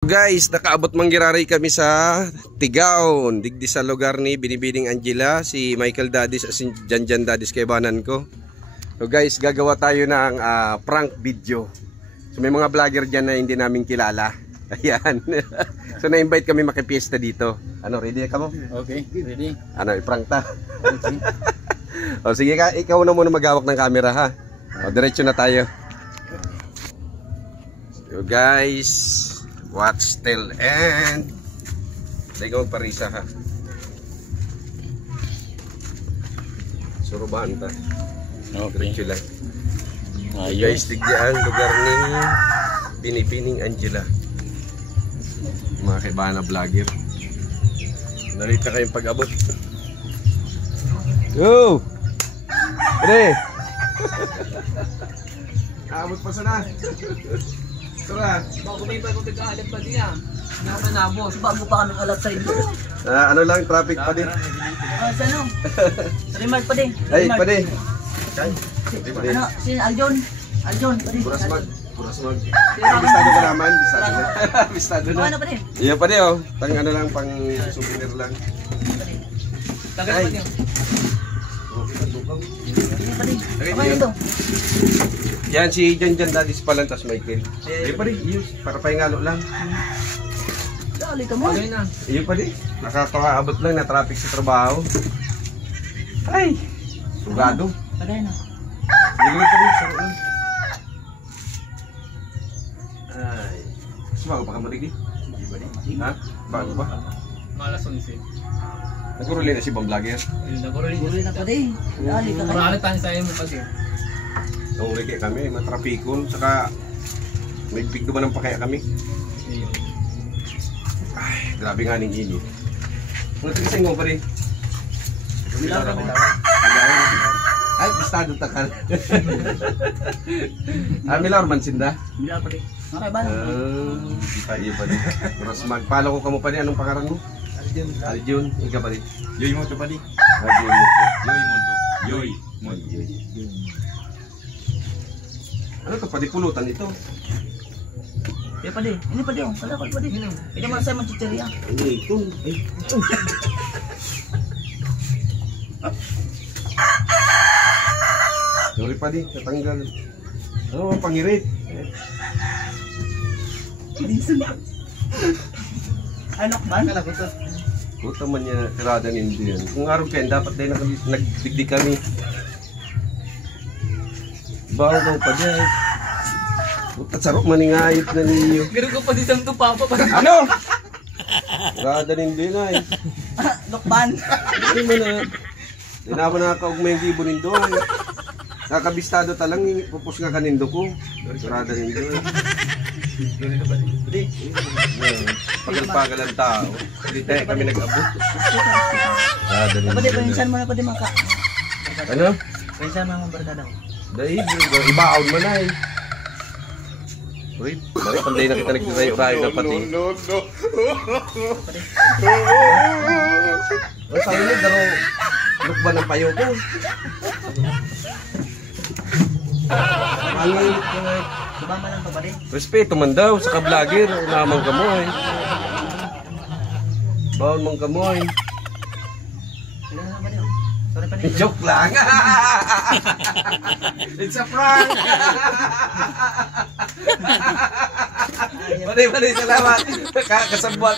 Guys, nakaabot manggiraray kami sa Tigaon, digdi sa lugar ni Binibining Angela, si Michael Dadis at si Janjan Dadis kaibanan ko. So guys, gagawa tayo ng prank video. So may mga vlogger dyan na hindi namin kilala. Ayan. So na-invite kami makipiesta dito. Ano, ready ka mo? Okay, ready. Ano, i-prank ta? Okay. O sige ka, ikaw na muna maghawak ng camera ha. O, diretso na tayo. So guys, watch till end. Hindi ka magparisa ha. Surubahan ta. Okay. Diretso lang. Ayos. Guys, tigyan lugar ni Binibining Angela. Mga kaibahan na vlogger. Narita kayong pag-abot. Go! Pwede! Abot pa sana. Tara. Bago may bago tig-aalip pa niya. Nakanabos. Bago pa kami alat sa inyo. Ano lang, traffic pa din. Sa ano? Remark pa din. Ay, pa din. Ano? Si Aljon. Aljon pa din. Puras mag. Bistado ka naman. Bistado na. Bistado na. Ano pa din? Iya pa din oh. Tang ano lang, pang souvenir lang. Tagal pa din. Pa din. Apa ito? Yan si Janjan Dadis pala, tas Michael. Iya pa din. Para pahingalo lang. Dali ka mo. Iya pa din. Nakakaabot lang na traffic sa trabaho. Ay! Sugado. Tagay na. Sige pa din. Saro lang. Ay. Sumago pa ka marigi? Ha? Bago ba? Malas 11. Naguruli na si Bang Vlogger. Guli na pa din. Dali ka. Marami tayong sayo mo kasi. Nahuli kayo kami, matrapikon. Saka may bigdo ba ng pakaya kami? Ay, grabe nga ning init. Ano tigising mo pa rin? Ay, bistado ta ka. Milor man sinda? Bila pa din. Maray ba? Iya pa rin. Mas magpalo ko kamo pa rin. Anong pangaran mo? Aljun. Ika pa rin. Yoy mo to pa di. Aljun. Yoy mo to. Yoy mo to. Ano to? Padipulutan ito. Dia pa din. Ini pa din. Wala pa din. Ini man saya chicheria. Ini ito. Ay. Sorry pa di. Natanggal. Ano ang pangirit? Anak man. Kala ko to. Puta man niya tirada ninyo yan. Kung araw kayo, dapat din nagdigdi kami. Bawa ko pa dyan. Puta sarok maningayip na ninyo. Gano'n ko pa di sang tupapa pa. Ano? Tirada ninyo yan ay. Lokban. Hindi mo na. Hindi na ako nakakaugmay yung gibo nindo ay. Nakabistado talang pupus nga kanindo ko. Tirada ninyo ay. Pagal-pagal ang tao. Hindi tayo kami nag-abot. Pwede, pinsan mo na pwede maka. Ano? Pinsan mo ang barkada ko. Dahil, ibaon mo na eh. Uy, bari panday na kita nagtirayo-rayo na pati. O, sa ulit, daro, lukban ng payo ko. Angin. Subama lang pa pwede. Respeto man daw sa ka-vlogger, unamang kamoy. Baon mong kamoy. Ilan na pwede. Sorry pa din. Joke lang. It's a prank. Pwede, salamat. Kasabwat.